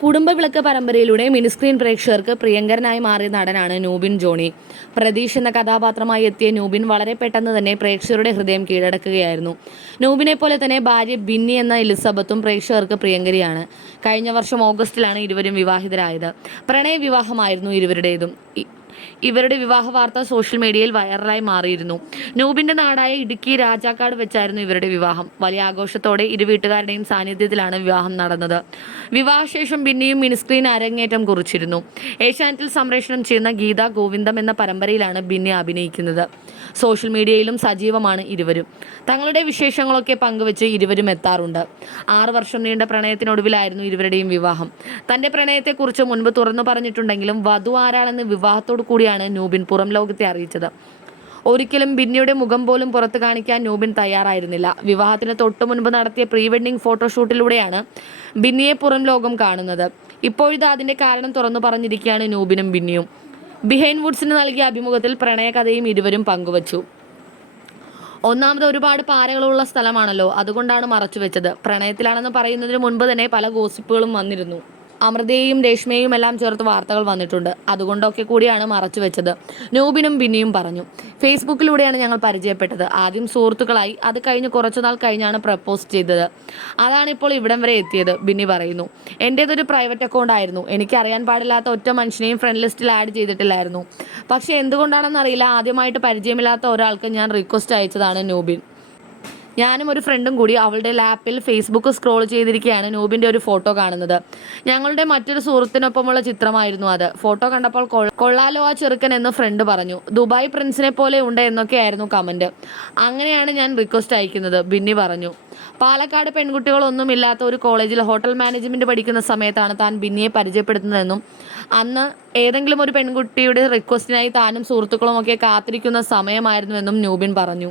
Kudumbavilakku പരമ്പരയിലൂടെ mini screen പ്രേക്ഷകർക്ക് പ്രിയങ്കരനായി മാറിയ നടനാണ് നൂബിൻ ജോണി. പ്രതീഷ് എന്ന കഥാപാത്രമായി എത്തിയ നൂബിൻ വളരെ പെട്ടെന്ന് തന്നെ പ്രേക്ഷകരുടെ ഹൃദയം കീഴടക്കുകയായിരുന്നു. നൂബിനെ പോലെ തന്നെ ഭാര്യ ബിന്നി എന്ന എലിസബത്തും പ്രേക്ഷകർക്ക് പ്രിയങ്കരിയാണ്. കഴിഞ്ഞ വർഷം ഓഗസ്റ്റിലാണ് ഇരുവരും വിവാഹിതരായത്. പ്രണയ വിവാഹമായിരുന്നു ഇരുവരുടേതും. ഇവരുടെ വിവാഹ വാർത്ത സോഷ്യൽ മീഡിയയിൽ വൈറലായി മാറിയിരുന്നു. നൂബിന്റെ നാടായ ഇടുക്കി രാജാക്കാട് വെച്ചായിരുന്നു ഇവരുടെ വിവാഹം. വലിയ ആഘോഷത്തോടെ ഇരു വീട്ടുകാരുടെയും സാന്നിധ്യത്തിലാണ് വിവാഹം നടന്നത്. വിവാഹശേഷം പിന്നെയും മിനിസ്ക്രീൻ അരങ്ങേറ്റം കുറിച്ചിരുന്നു. ഏഷ്യാനെറ്റിൽ സംപ്രേഷണം ചെയ്യുന്ന ഗീത ഗോവിന്ദം എന്ന പരമ്പരയിലാണ് ബിന്നി അഭിനയിക്കുന്നത്. സോഷ്യൽ മീഡിയയിലും സജീവമാണ് ഇരുവരും. തങ്ങളുടെ വിശേഷങ്ങളൊക്കെ പങ്കുവെച്ച് ഇരുവരും എത്താറുണ്ട്. ആറു വർഷം നീണ്ട പ്രണയത്തിനൊടുവിലായിരുന്നു ഇരുവരുടെയും വിവാഹം. തന്റെ പ്രണയത്തെക്കുറിച്ച് മുൻപ് തുറന്നു പറഞ്ഞിട്ടുണ്ടെങ്കിലും വധു ആരാണെന്ന് വിവാഹത്തോടു കൂടിയാണ് നൂബിൻ പുറം ലോകത്തെ അറിയിച്ചത്. ഒരിക്കലും ബിന്നിയുടെ മുഖം പോലും പുറത്തു കാണിക്കാൻ നൂബിൻ തയ്യാറായിരുന്നില്ല. വിവാഹത്തിന് തൊട്ടു മുൻപ് നടത്തിയ പ്രീ വെഡിങ് ഫോട്ടോഷൂട്ടിലൂടെയാണ് ബിന്നിയെ പുറം ലോകം കാണുന്നത്. ഇപ്പോഴിത് അതിന്റെ കാരണം തുറന്നു പറഞ്ഞിരിക്കുകയാണ് നൂബിനും ബിന്നിയും. ബിഹൈൻ വുഡ്സിന് നൽകിയ അഭിമുഖത്തിൽ പ്രണയകഥയും ഇരുവരും പങ്കുവച്ചു. ഒന്നാമത് ഒരുപാട് പാരകളുള്ള സ്ഥലമാണല്ലോ അതുകൊണ്ടാണ് മറച്ചു വെച്ചത്. പ്രണയത്തിലാണെന്ന് പറയുന്നതിന് മുൻപ് തന്നെ പല ഗോസിപ്പുകളും വന്നിരുന്നു. അമൃതയെയും രേഷ്മയെയും എല്ലാം ചേർത്ത് വാർത്തകൾ വന്നിട്ടുണ്ട്. അതുകൊണ്ടൊക്കെ കൂടിയാണ് മറച്ചു വെച്ചത്. നൂബിനും ബിന്നിയും പറഞ്ഞു. ഫേസ്ബുക്കിലൂടെയാണ് ഞങ്ങൾ പരിചയപ്പെട്ടത്. ആദ്യം സുഹൃത്തുക്കളായി. അത് കഴിഞ്ഞ് കുറച്ചുനാൾ കഴിഞ്ഞാണ് പ്രപ്പോസ് ചെയ്തത്. അതാണ് ഇപ്പോൾ ഇവിടം വരെ എത്തിയത് ബിന്നി പറയുന്നു. എന്റേതൊരു പ്രൈവറ്റ് അക്കൗണ്ട് ആയിരുന്നു. എനിക്ക് അറിയാൻ പാടില്ലാത്ത ഒറ്റ മനുഷ്യനെയും ഫ്രണ്ട് ലിസ്റ്റിൽ ആഡ് ചെയ്തിട്ടില്ലായിരുന്നു. പക്ഷേ എന്തുകൊണ്ടാണെന്നറിയില്ല. ആദ്യമായിട്ട് പരിചയമില്ലാത്ത ഒരാൾക്ക് ഞാൻ റിക്വസ്റ്റ് അയച്ചതാണ് നൂബിൻ. ഞാനും ഒരു ഫ്രണ്ടും കൂടി അവളുടെ ലാപ്പിൽ ഫേസ്ബുക്ക് സ്ക്രോൾ ചെയ്തിരിക്കുകയാണ് നൂബിന്റെ ഒരു ഫോട്ടോ കാണുന്നത്. ഞങ്ങളുടെ മറ്റൊരു സുഹൃത്തിനൊപ്പമുള്ള ചിത്രമായിരുന്നു അത്. ഫോട്ടോ കണ്ടപ്പോൾ കൊള്ളാലോ ആ ചെറുക്കൻ എന്ന് ഫ്രണ്ട് പറഞ്ഞു. ദുബായ് പ്രിൻസിനെ പോലെ ഉണ്ട് എന്നൊക്കെയായിരുന്നു കമന്റ് അങ്ങനെയാണ് ഞാൻ റിക്വസ്റ്റ് അയക്കുന്നത് ബിന്നി പറഞ്ഞു. പാലക്കാട് പെൺകുട്ടികളൊന്നും ഇല്ലാത്ത ഒരു കോളേജിൽ ഹോട്ടൽ മാനേജ്മെന്റ് പഠിക്കുന്ന സമയത്താണ് താൻ ബിന്നിയെ പരിചയപ്പെടുത്തുന്നതെന്നും അന്ന് ഏതെങ്കിലും ഒരു പെൺകുട്ടിയുടെ റിക്വസ്റ്റിനായി താനും സുഹൃത്തുക്കളും ഒക്കെ കാത്തിരിക്കുന്ന സമയമായിരുന്നുവെന്നും നൂബിൻ പറഞ്ഞു.